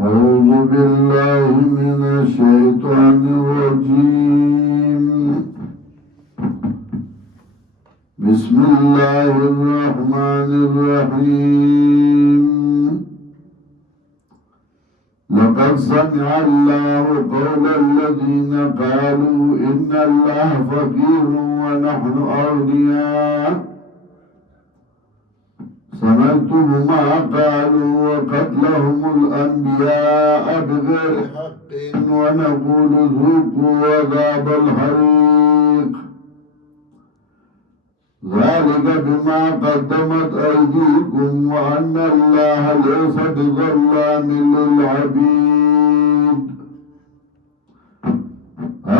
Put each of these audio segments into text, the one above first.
أعوذ بالله من الشيطان الرجيم. بسم الله الرحمن الرحيم. لقد سمع الله قول الذين قالوا إن الله فقير ونحن أغنياء سنكتب ما قالوا وقتلهم الأنبياء بغير حق ونقول ذوقوا عذاب الحريق ذلك بما قدمت أيديكم وأن الله ليس بظلام للعبيد.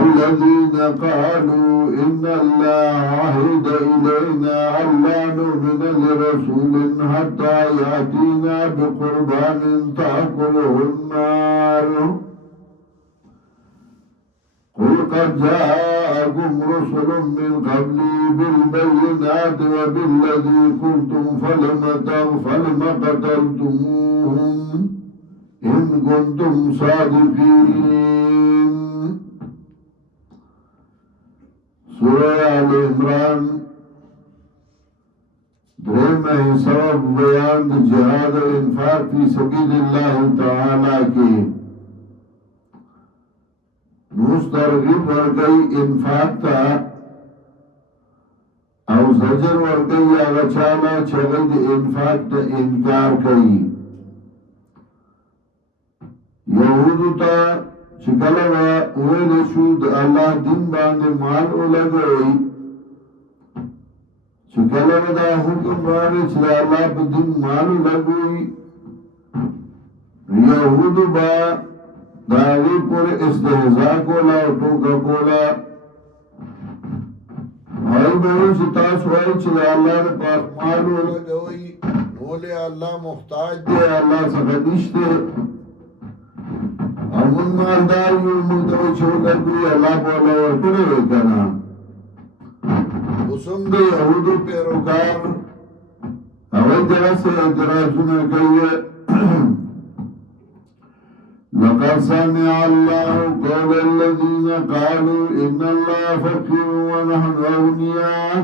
الذين قالوا إن الله عهد إلينا ألا نؤمن لرسول حتى يأتينا بقربان تأكله النار قل قد جاءكم رسل من قبلي بالبينات وبالذي قلتم فلم قتلتموهم إن كنتم صادقين. سورة آل عمران دریم سبب بیان جهاد و انفاق فی سبیل اللہ تعالی کی ترغیب ورگئی انفاق تا او زجر ورگئی آغا چالا چغید انفاق تا انکار کئی. یهودو تا چکلوا ویلشو دا اللہ دین باندے مال اولگئی چکلوا دا حکم باندے چلا اللہ پا دین مال اولگئی یهودو با داغی پر استحضاء کولا و ٹوکا کولا مائی بہن ستاس وائی چلا اللہ نے پاک مال اولگئی نولے اللہ محتاج دے اللہ سخدش دے امون مالدار یو ملتوی چھوکر بھی اللہ بولا ورکنے وکنا اسم دے یہودو پیروکار اول جگہ سے اعتراضونه کئیے. لقد سمع الله قول الذين قالوا إن الله فقير ونحن أغنياء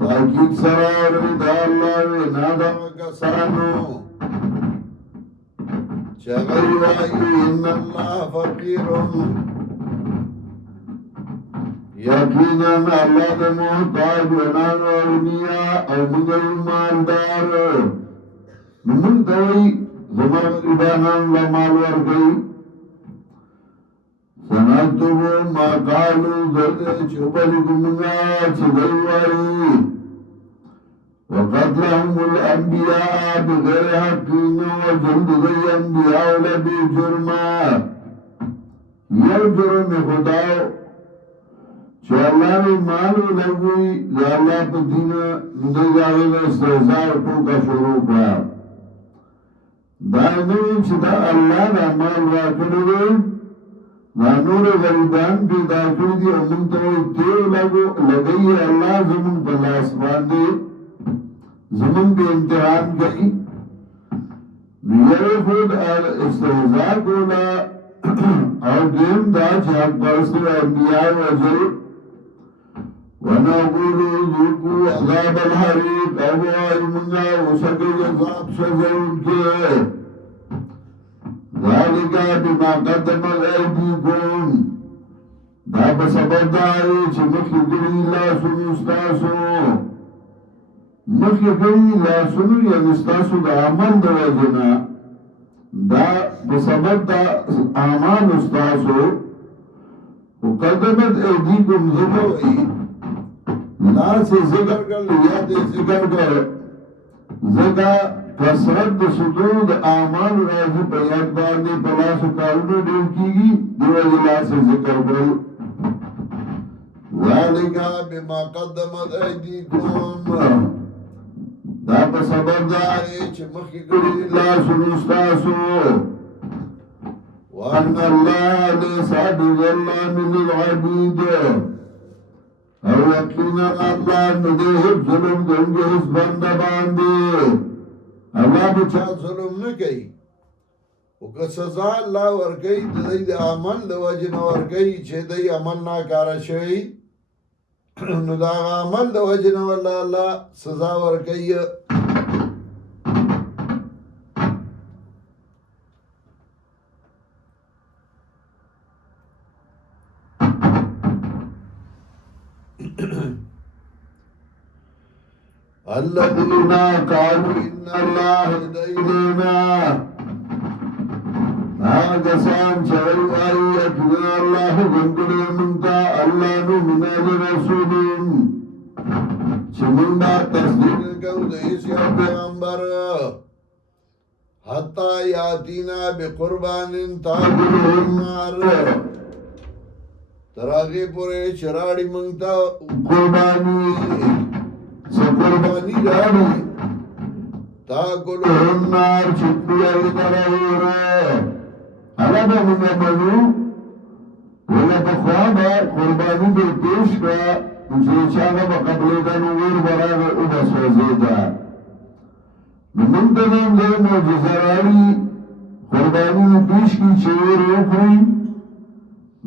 تأكيد سرار رضا الله ونادى وكسانو شغيوائي إن الله فقير يقينا الله محتاج ونحن أغنياء أو مدر مالدار من دوي زمان ابانان لمال ورگئی سنکتب ما قالو زرد چوبلکمنا چگئیوائی وقتلهم الانبیاء بغیر حقین وجلد دی انبیاء لبی جرما یو جرم خداو چو اللہ نے مالو لگوئی یا اللہ پا دین ندی آگل استحضار ٹوکا شروع کیا دانوی چی دا اللہ دا مال واکڑی دے دا نور غریبان پیدا کردی امون توی تیو لگئی اللہ زمون پر لاسمان دے زمون پہ امتحان گئی نیرے خود استحضاء کولا اور دیم دا چاک پرسل انبیاء وجل ونقول ذوقوا عذاب الحريق أبوائي منا وسكي عذاب سزون کے ذلك بما قدمت أيديكم دا بسبب داری چه مخی گری لاسونو استاسو مخی گری لاسونو یا استاسو دا عمل دا وجنا دا بسبب دا اعمال استاسو وقدمت أيديكم ذکروئی لا سے ذکر کر یا دے ذکر کر ذکر کسرت صدود اعمال راضی پیاد باندے پلاس کارونو دیر کی گی دیو لا سے ذکر کر ذالکا بما قدمت ایدیکم دا بسبب داری چھ مخی کری اللہ سنستاسو وان اللہ لیسا بظلام للعبید اور یقینا اللہ ندیہب ظلم دنگے اس بندہ باندے اللہ بچا ظلم نہ کئی وکه سزا الله ورکوي د دوی د عمل د وجې نه ورکوي چې دوی عمل ناکاره شوی نو د هغه عمل د وجې نه الله سزا ورکوي. الذين قالوا إن الله هدينا آگسان چوئی آئی اکنا اللہ گنگڑے منتا اللہ نمنا لرسولین چمن با تصدیق کو دیسی پیغمبر حتی یاتینا بقربان تاکلہ النار تراغی پورے چراڑی منتا قربانی قربانی جاڑی تاکلہ النار چکلی آئی نرائیورا علاوه موږ منو ولا په خوا به قرباني به پیش کړه چې چا به قبلېده نو ور به راغی او به سوځېده نو موږ ته هم د معجزه راوړي قرباني مو پیش کړي چې ور وکړي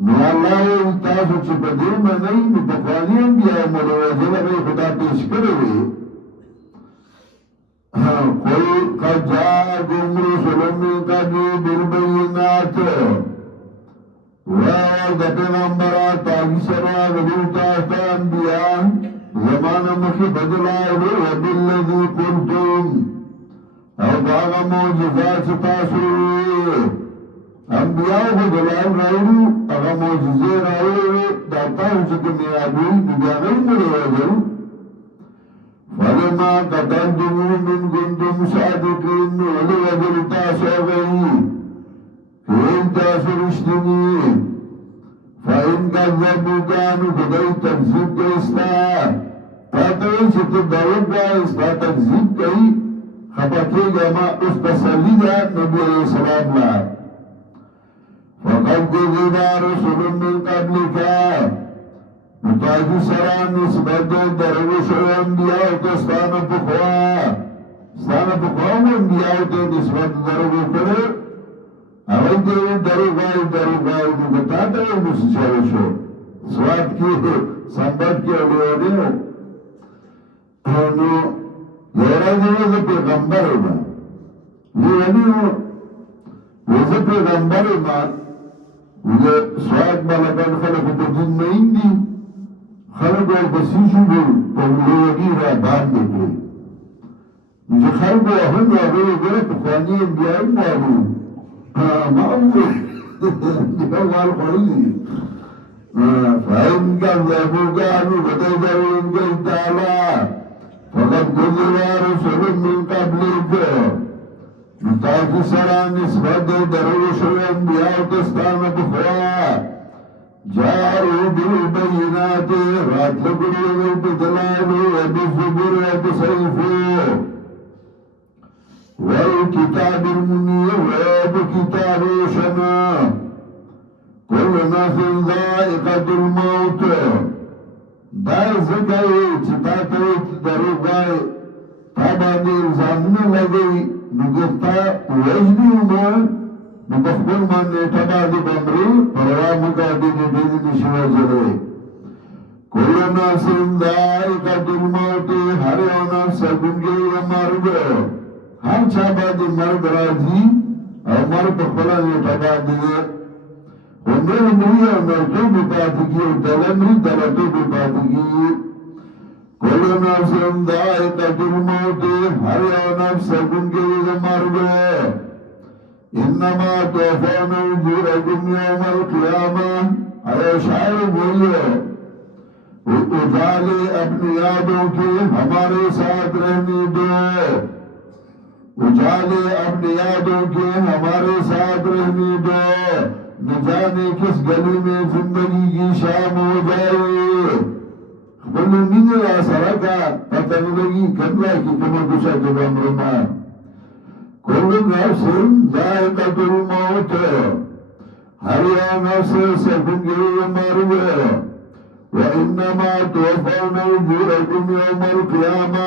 نو الله وایي تاسو چې په دې منئ نو پخواني انبیا مروجله به یې خدا پیش کړی وي قل قد جاءكم رسل من قبل بالبينات وعد پیغمبرات تاگی سرا غدوتا استا انبیاء زمان مخی بدلائے وبالذی قلتم او باغ موجزات تاسوی انبیاء بدلائے رائرو اغا موجزے رائرو داتا ہو چکے میابوی بیاغی مروجل فلما قتلتم من كنتم صادقين ولوجل تاسوغي فإن تاسرشتني فإن كذبوا كانوا فدي تكذيب كيستا فاتوي ست دروب كيستا تكذيب كي خبكي جماع استسلي دا نبي عليه السلام لا فقد كذب رسل من قبلك متاجی سران نسبت دروش انبیاء تا ستانا پخوا انبیاء تا نسبت درو کرے اوی دیو درو گائی نگتا تا نسی چاوشو سواد کی سنبت کی اولیو نو یورا دیو پیغمبر ما یہ پیغمبر ما یہ سواد ملکان خلق پا دن میں اندی خلق ورپسیشو بو پولوگی را باندے کوئی مجھے خلق وحن راگوی گرے پخوانی انبیائی موالو معمول انبیاء خلقی فإن كذبوا كانوا فتذروا انجل تعالى فقد كذب رسل من قبلك متاکی سران نسبت دروش انبیاء تستان بخوا جارو بالبینات رات لگڑی بدلالو وبالزبر وبسیفو والکتاب المنیر وبکتاب شنا کل نفس ذائقة الموت دا زکاوی چتاتوی درو گائی تابانی الزامن لگئی نگفتا وجدی عمر نبخبر من نیٹبا دی بمری پروام کا دی دیدی نشوہ جلے کل نفس ذائقة الموت ہر یو نفس گنگی مرگ ہر چابا دی مرگ راضی او مرگ پخلا نیٹبا دی ومر مری او مرتو بپاتگی او دلمری دلتو بپاتگی کل نفس ذائقة الموت ہر یو نفس گنگی مرگ انما توفون اجورکم یوم القیامہ اے شاعر بولیو اجالے اپنی یادوں کے ہمارے ساتھ رہنے دو اجالے اپنی یادوں کے ہمارے ساتھ رہنے دو نہ جانے کس گلی میں زندگی کی شام ہو جائے بلو مینرا سرکا پتہ لگی کمرہ کی کمر کشا کے بامرما کل نفس ذائقة الموت ہر یو نفس سکنگی مرگ وانما توفون اجورکم یوم القیامہ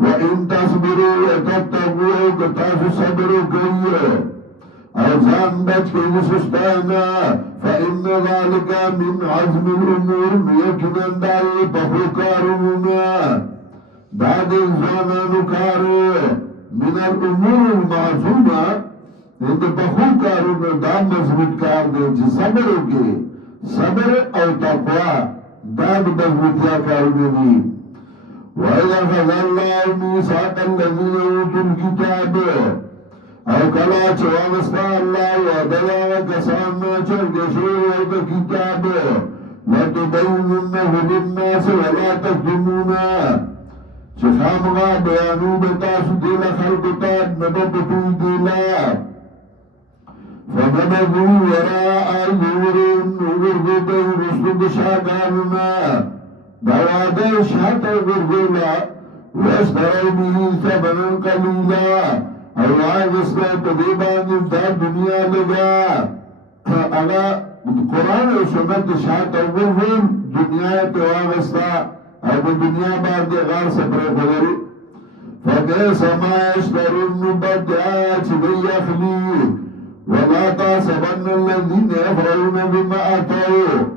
وإن تصبروا وتتقوا كتاف صبروا كي أرزان بچ كي سستانا فإن ذلك من عزم الأمور يكنن دال بخوكارنا بعد الزمان كار من الأمور المعزومة عند بخوكارنا دام مضبوط كار دي صبروا كي صبر أو تقوى دام مضبوطيا كارنا دي وإذا أخذ الله ميثاق الذين أوتوا الكتاب أو كلا چوانستا الله وعدلا وكسانا چرگشوا الكتاب لتبيننه للناس ولا تكتمونا چخامغا بیانو بتاسو دیلا خلقتا نببتو دیلا فنبذوا وراء ظهورهم وغربتهم رسل شاگاننا بوادر شاعت غرغولا واشتروا به ثمنا قليلا الله غسل تدیبان دا دنیا لگا اگا قرآن و سنت شاعت غرغول دنیا پیواغستا او دنیا بعد غار سپر خدری فقیس ما اشتروا النبدعات بيخلي ولا تحسبن الذين يفرحون بما أتوا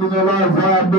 min العذاب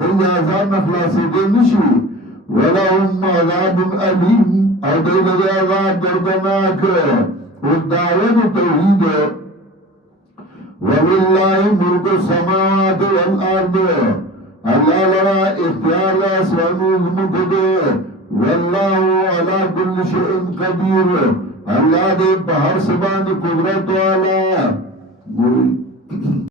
دنیا عذاب نخلاصی دے نشی ولهم عذاب علیم او دین دے عذاب دردناک والدعوان توحید وللہ ملک السماوات والارض اللہ لرا اختیار اسوانو زمکدے واللہ علا کل شئن قدیر اللہ دے بہر سبان قدرت والا